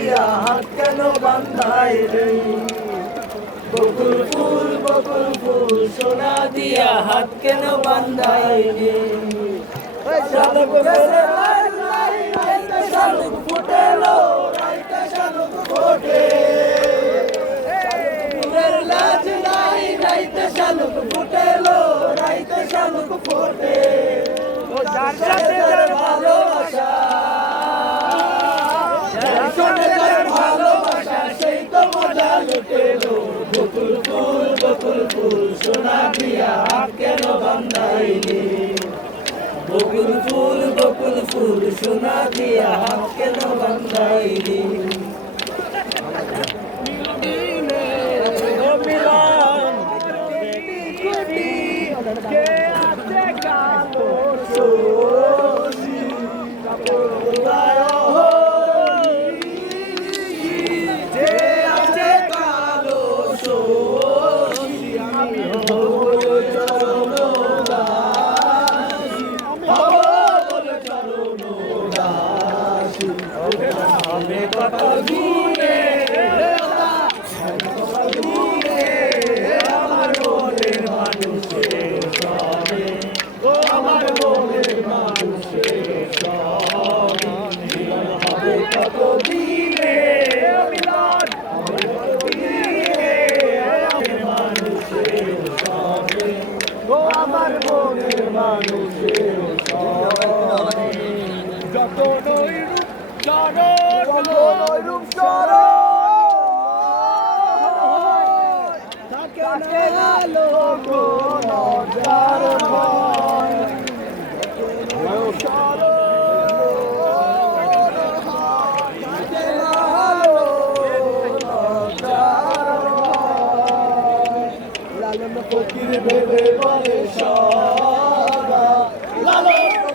দিয়া হাত কেন বান্ধাইলি বকুল ফুল সোনা দিয়া হাত কেন বান্ধাইলি শালুক ফেরে রাইতে শালুক ফুটেলো রাইতে শালুক ফোটে ফুলের লাজ নাই রাইতে শালুক ফুটেলো রাইতে শালুক ফোটে যার সাথে যার ভালোবাসা যার সাথে যার ভালোবাসা সেই তো মজা লুটেলো বকুল ফুল সোনা দিয়া হাত কেন বান্ধাইলি বকুল ফুল সোনা দিয়া হাত কেন বান্ধাইলি কত দূরে আমার মনের মানুষের সবে আমার মনের মানুষের সবে হবে কত দিনে মানুষের সবে আমার মনের মানুষের সবে যত নৈরূপ থাকে আলো কোনো যার ভয় লালন ফকির ভেবে বলে সদা লালন